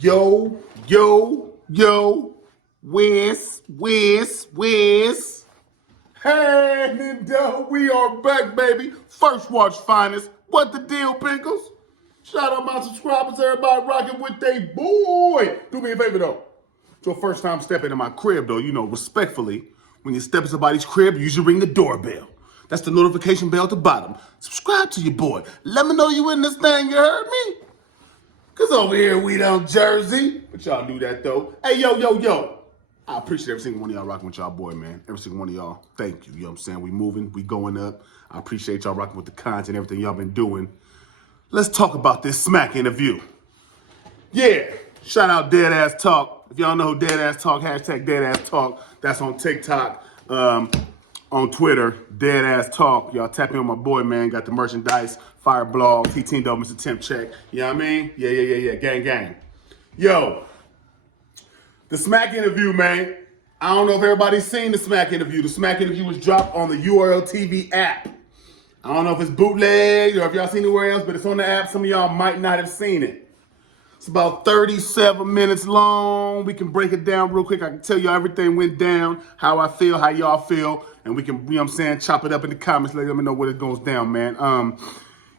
Yo, yo, yo, Wiz. Hey, Nintendo, we are back, baby. First Watch Finest. What the deal, Pickles? Shout out my subscribers, everybody rocking with they boy. Do me a favor, though. It's your first time stepping in my crib, though. You know, respectfully, when you step in somebody's crib, you usually ring the doorbell. That's the notification bell at the bottom. Subscribe to your boy. Let me know you in this thing, you heard me? Because over here, we don't Jersey. But y'all do that, though. Hey, yo. I appreciate every single one of y'all rocking with y'all boy, man. Every single one of y'all. Thank you. You know what I'm saying? We moving. We going up. I appreciate y'all rocking with the content, everything y'all been doing. Let's talk about this smack interview. Yeah. Shout out Dead Ass Talk. If y'all know who Dead Ass Talk, hashtag Dead Ass Talk. That's on TikTok, on Twitter, Dead Ass Talk. Y'all tap in with my boy, man. Got the merchandise, fire blogs. He teamed up Mr. Temp Check. You know what I mean? Yeah. Gang. Yo, the smack interview, man. I don't know if everybody's seen the smack interview. The smack interview was dropped on the URL TV app. I don't know if it's bootleg or if y'all seen it anywhere else, but it's on the app. Some of y'all might not have seen it. It's about 37 minutes long. We can break it down real quick. I can tell you everything went down, how I feel, how y'all feel, and we can, you know what I'm saying, chop it up in the comments. Let me know what it goes down, man.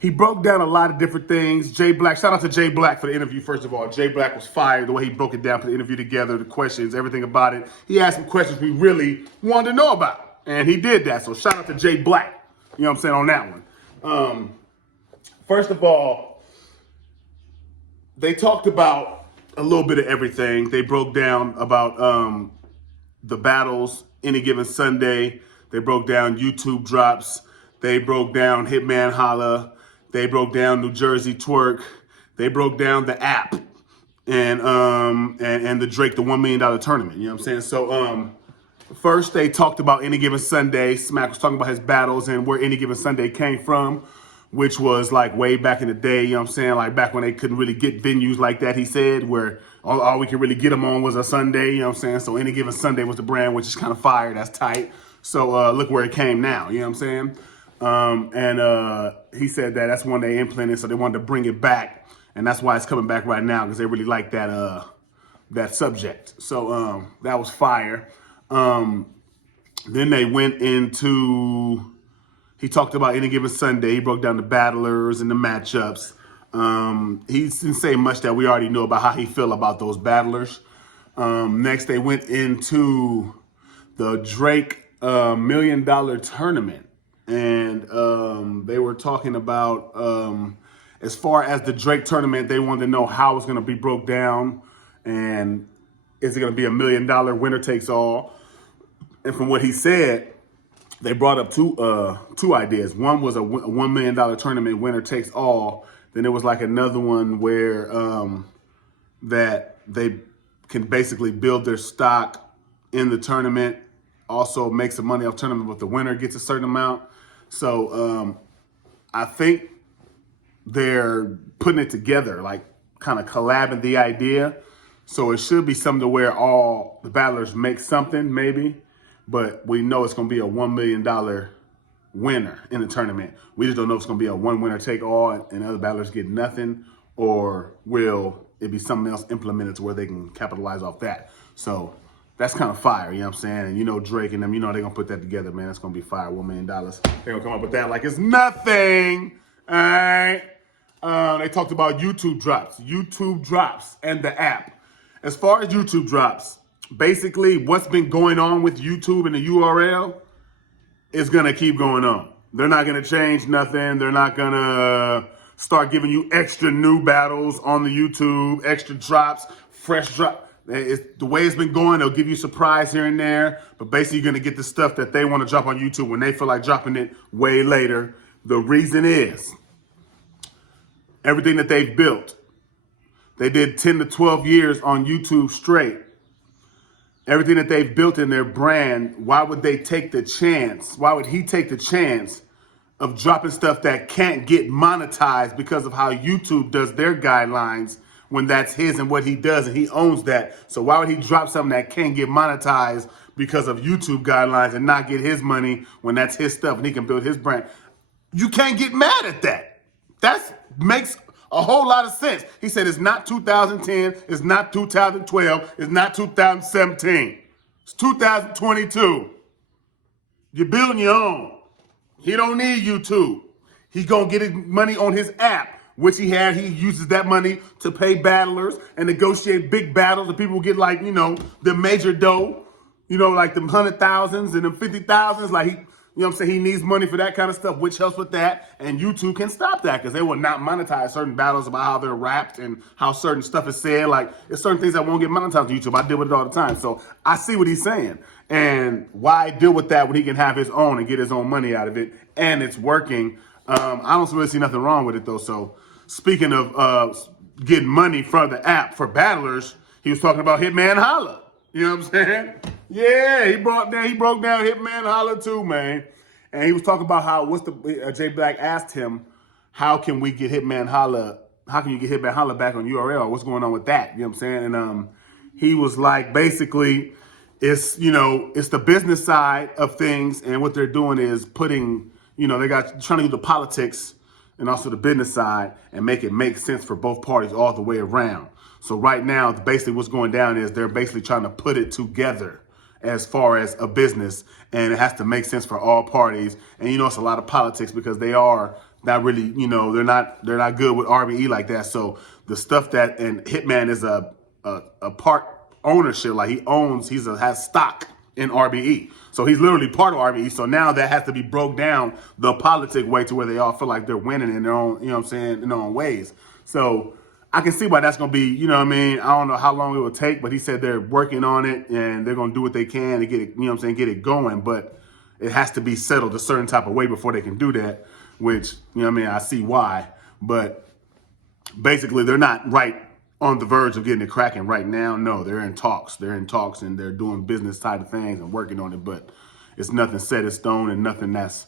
He broke down a lot of different things. Jay Black, shout out to Jay Black for the interview, first of all. Jay Black was fired, the way he broke it down, put the interview together, the questions, everything about it. He asked some questions we really wanted to know about, and he did that. So shout out to Jay Black, you know what I'm saying, on that one. First of all, they talked about a little bit of everything. They broke down about the battles, any given Sunday. They broke down YouTube drops. They broke down Hitman Holla. They broke down New Jersey Twerk. They broke down the app and the Drake, the $1 million tournament. You know what I'm saying? So first they talked about any given Sunday. Smack was talking about his battles and where any given Sunday came from, which was like way back in the day, you know what I'm saying? Like back when they couldn't really get venues like that, he said, where all we could really get them on was a Sunday, you know what I'm saying? So any given Sunday was the brand, which is kind of fire, that's tight. So look where it came now, you know what I'm saying? He said that that's one they implemented, so they wanted to bring it back, and that's why it's coming back right now, because they really like that that subject. So that was fire. Then they went into, he talked about any given Sunday. He broke down the battlers and the matchups. He didn't say much that we already know about how he feel about those battlers. Next, they went into the Drake $1 million tournament. And they were talking about, as far as the Drake tournament, they wanted to know how it's going to be broke down. And is it going to be $1 million winner takes all? And from what he said, they brought up two ideas. One was a $1 million tournament winner takes all. Then there was like another one where that they can basically build their stock in the tournament, also make some money off tournament, but the winner gets a certain amount. So I think they're putting it together, like kind of collabing the idea. So it should be something to where all the battlers make something, maybe. But we know it's going to be a $1 million winner in the tournament. We just don't know if it's going to be a one winner take all and other battlers get nothing, or will it be something else implemented to where they can capitalize off that. So that's kind of fire, you know what I'm saying? And you know Drake and them, you know they're going to put that together, man. That's going to be fire, $1 million. They're going to come up with that like it's nothing, all right? They talked about YouTube drops and the app. As far as YouTube drops, basically what's been going on with YouTube and the URL is going to keep going on. They're not going to change nothing. They're not going to start giving you extra new battles on the YouTube, extra drops, fresh drops. It's the way it's been going. They'll give you a surprise here and there, but basically you're going to get the stuff that they want to drop on YouTube when they feel like dropping it way later. The reason is everything that they've built. They did 10 to 12 years on YouTube straight. Everything that they've built in their brand, why would they take the chance? Why would he take the chance of dropping stuff that can't get monetized because of how YouTube does their guidelines when that's his and what he does, and he owns that? So why would he drop something that can't get monetized because of YouTube guidelines and not get his money when that's his stuff and he can build his brand? You can't get mad at that. That makes a whole lot of sense. He said it's not 2010, it's not 2012, it's not 2017. It's 2022. You're building your own. He don't need YouTube. He's going to get his money on his app, which he uses that money to pay battlers and negotiate big battles. And people get like, the major dough, like the 100,000s and the 50,000s. Like, I'm saying? He needs money for that kind of stuff, which helps with that. And YouTube can stop that because they will not monetize certain battles about how they're rapped and how certain stuff is said. Like, there's certain things that won't get monetized on YouTube. I deal with it all the time. So I see what he's saying. And why deal with that when he can have his own and get his own money out of it? And it's working. I don't really see nothing wrong with it, though. So speaking of getting money from the app for battlers, he was talking about Hitman Holla. You know what I'm saying? Yeah, he broke down Hitman Holla too, man. And he was talking about how Jay Black asked him, how can we get Hitman Holla? How can you get Hitman Holla back on URL? What's going on with that? You know what I'm saying? And he was like, basically, it's the business side of things, and what they're doing is putting, trying to do the politics and also the business side and make it make sense for both parties all the way around. So right now, basically what's going down is they're basically trying to put it together as far as a business, and it has to make sense for all parties. And it's a lot of politics because they are not really, they're not good with RBE like that. So the stuff and Hitman is a part ownership, like he has stock in RBE. So he's literally part of RBE. So now that has to be broke down the politic way to where they all feel like they're winning in their own, in their own ways. So I can see why that's going to be, I don't know how long it will take, but he said they're working on it and they're going to do what they can to get it, get it going. But it has to be settled a certain type of way before they can do that, which, I see why. But basically, they're not right on the verge of getting it cracking right now. No, they're in talks. They're in talks and they're doing business type of things and working on it. But it's nothing set in stone and nothing that's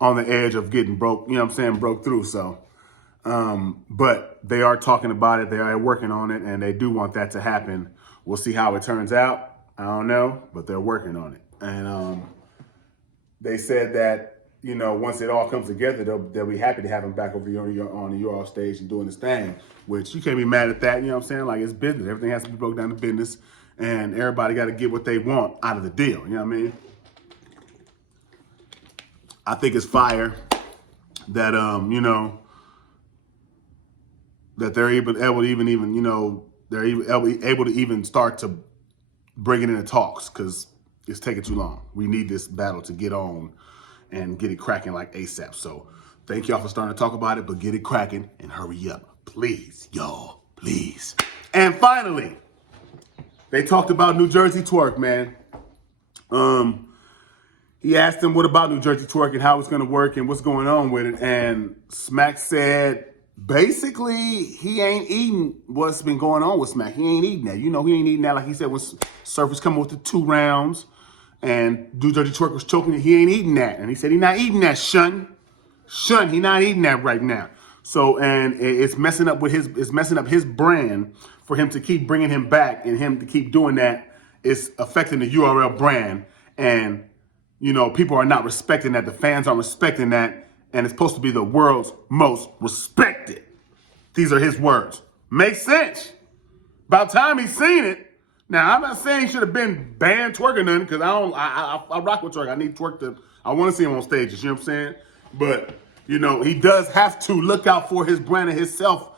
on the edge of getting broke, broke through. So, but they are talking about it. They are working on it and they do want that to happen. We'll see how it turns out. I don't know, but they're working on it. And they said that, once it all comes together, they'll be happy to have him back over here on the URL stage and doing his thing, which you can't be mad at that. You know what I'm saying? Like, it's business. Everything has to be broke down to business, and everybody got to get what they want out of the deal. You know what I mean? I think it's fire that, that they're able to even start to bring it into talks because it's taking too long. We need this battle to get on and get it cracking like ASAP. So thank y'all for starting to talk about it, but get it cracking and hurry up. Please, y'all, please. And finally, they talked about New Jersey Twerk, man. He asked him, what about New Jersey Twerk and how it's going to work and what's going on with it? And Smack said, basically, he ain't eating what's been going on with Smack. He ain't eating that. He ain't eating that. Like he said, when Surf was coming with the 2 rounds, and New Jersey Twerk was choking it, he ain't eating that. And he said he not eating that, Shun, he not eating that right now. So, and it's messing up his brand for him to keep bringing him back and him to keep doing that. It's affecting the URL brand. And, people are not respecting that. The fans aren't respecting that. And it's supposed to be the world's most respected. These are his words. Makes sense. About time he's seen it. Now, I'm not saying he should have been banned Twerk or nothing, because I rock with Twerk. I need Twerk I want to see him on stages, you know what I'm saying? But, he does have to look out for his brand and himself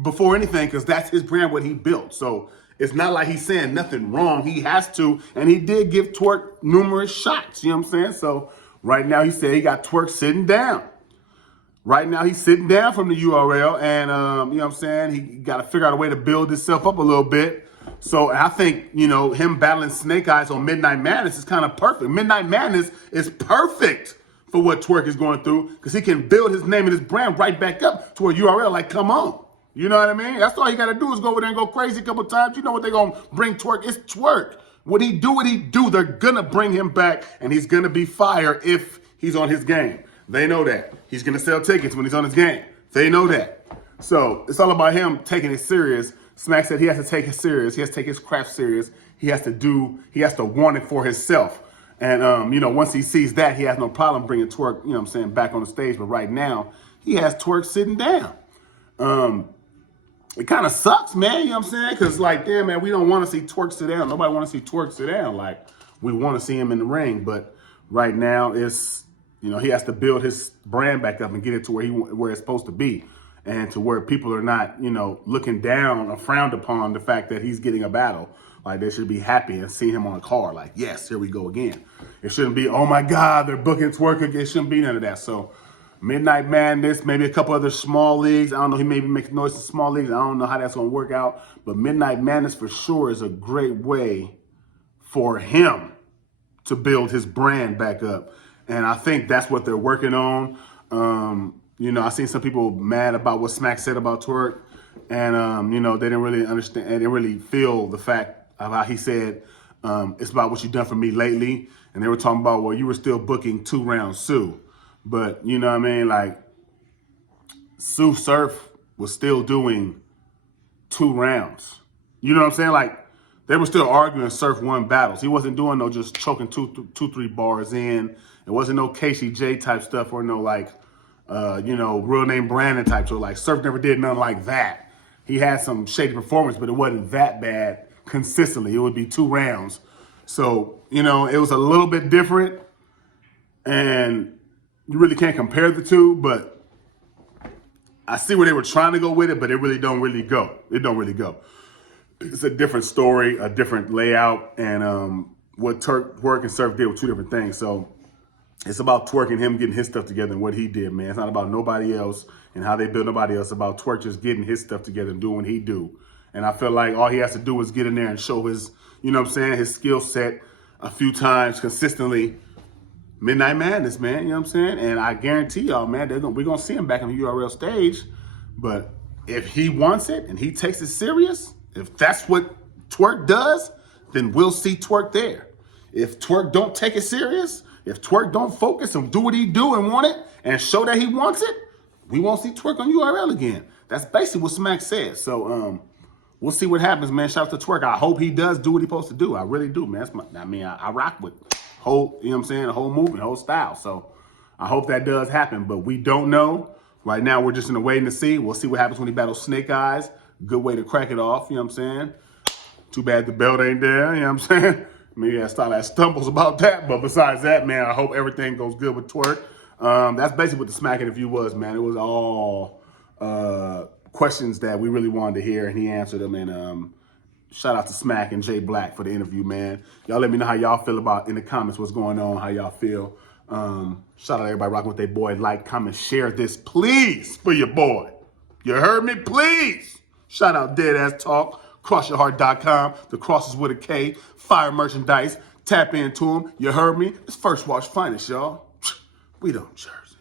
before anything, because that's his brand, what he built. So it's not like he's saying nothing wrong. He has to, and he did give Twerk numerous shots, you know what I'm saying? So right now he said he got Twerk sitting down. Right now he's sitting down from the URL, and you know what I'm saying? He got to figure out a way to build himself up a little bit. So I think, him battling Snake Eyes on Midnight Madness is kind of perfect. Midnight Madness is perfect for what Twerk is going through, because he can build his name and his brand right back up to a URL. Like, come on. You know what I mean? That's all you got to do is go over there and go crazy a couple times. You know what they're going to bring Twerk? It's Twerk. What he do, they're going to bring him back, and he's going to be fire if he's on his game. They know that. He's going to sell tickets when he's on his game. They know that. So it's all about him taking it serious. Smack said he has to take it serious. He has to take his craft serious. He has to want it for himself. And, once he sees that, he has no problem bringing Twerk, back on the stage. But right now, he has Twerk sitting down. it kind of sucks, man. You know what I'm saying? Because, like, damn, man, we don't want to see Twerk sit down. Nobody want to see Twerk sit down. Like, we want to see him in the ring. But right now, it's, you know, he has to build his brand back up and get it to where it's supposed to be. And to where people are not, you know, looking down or frowned upon the fact that he's getting a battle. Like, they should be happy and see him on a card. Like, yes, here we go again. It shouldn't be, oh, my God, they're booking Twerk again. It shouldn't be none of that. So, Midnight Madness, maybe a couple other small leagues. I don't know. He maybe makes noise in small leagues. I don't know how that's going to work out. But Midnight Madness for sure is a great way for him to build his brand back up. And I think that's what they're working on. You know, I seen some people mad about what Smack said about Twerk. And, you know, they didn't really understand. They didn't really feel the fact of how he said, it's about what you've done for me lately. And they were talking about, well, you were still booking 2-round Sue. But, you know what I mean? Like, Sue Surf was still doing 2 rounds. You know what I'm saying? Like, they were still arguing Surf won battles. He wasn't doing no just choking 2-3 bars in. It wasn't no Casey J type stuff or no, like, you know, real name Brandon type. So, like, Surf never did nothing like that. He had some shady performance, but it wasn't that bad consistently. It would be 2 rounds. So, you know, it was a little bit different. And you really can't compare the two, but I see where they were trying to go with it, but it really don't really go. It don't really go. It's a different story, a different layout, and what Twerk and Surf did were 2 different things. So it's about Twerk and him getting his stuff together and what he did, man. It's not about nobody else and how they build nobody else. It's about Twerk just getting his stuff together and doing what he do. And I feel like all he has to do is get in there and show his, you know what I'm saying, his skill set a few times consistently. Midnight Madness, man, you know what I'm saying? And I guarantee y'all, man, we're going to see him back on the URL stage. But if he wants it and he takes it serious, if that's what Twerk does, then we'll see Twerk there. If Twerk don't take it serious, if Twerk don't focus and do what he do and want it and show that he wants it, we won't see Twerk on URL again. That's basically what Smack said. So we'll see what happens, man. Shout out to Twerk. I hope he does do what he's supposed to do. I really do, man. I rock with whole, you know what I'm saying, the whole movement, the whole style. So I hope that does happen, but we don't know. Right now, we're just in the waiting to see. We'll see what happens when he battles Snake Eyes. Good way to crack it off, you know what I'm saying? Too bad the belt ain't there, you know what I'm saying? Maybe I start at stumbles about that, but besides that, man, I hope everything goes good with Twerk. That's basically what the Smack interview was, man. It was all questions that we really wanted to hear, and he answered them, and shout out to Smack and Jay Black for the interview, man. Y'all let me know how y'all feel about in the comments what's going on, how y'all feel. Shout out to everybody rocking with their boy. Like, comment, share this, please, for your boy. You heard me? Please. Shout out Dead Ass Talk, crossyourheart.com. The cross is with a K. Fire merchandise. Tap into them. You heard me? It's First Watch Finest, y'all. We don't Jersey.